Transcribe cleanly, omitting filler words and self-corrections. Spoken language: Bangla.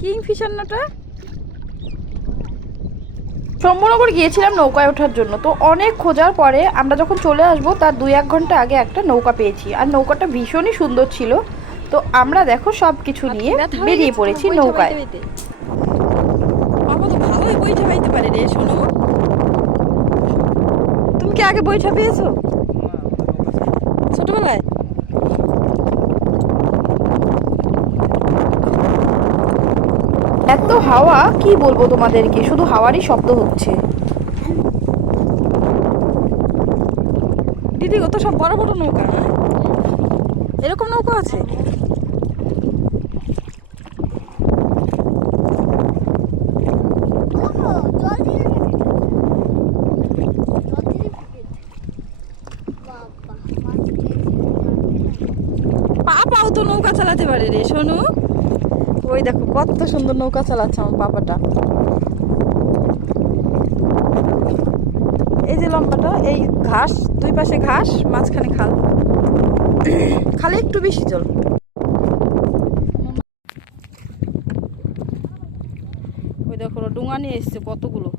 কিংফিশার নাটা। শম্ভুনগর গিয়েছিলাম নৌকায় ওঠার জন্য, তো অনেক খোঁজার পরে আমরা যখন চলে আসবো তার 2-1 ঘন্টা আগে একটা নৌকা পেয়েছি, আর নৌকাটা ভীষণই সুন্দর ছিল। তো আমরা দেখো সব কিছু নিয়ে বেরিয়ে পড়েছি নৌকায়। বাবা তো ভালোই বইটা পাইতে পারে রে শোনো। তুমি কি আগে বইটা পেয়েছো ছোটবেলায়? এত হাওয়া কি বলবো তোমাদেরকে, শুধু হাওয়ারই শব্দ হচ্ছে। দিদি ও তো সব বড় বড় নৌকা না? এরকম নৌকা আছে? পাপাও তো নৌকা চালাতে পারে রে সোনু। ওই দেখো কত সুন্দর নৌকা চালাচ্ছে আমার পাপাটা। এই যে লম্বাটা, এই ঘাস, দুই পাশে ঘাস, মাঝখানে খাল, খালে একটু বেশি জল। ওই দেখো ডুঙা নিয়ে এসছে কতগুলো।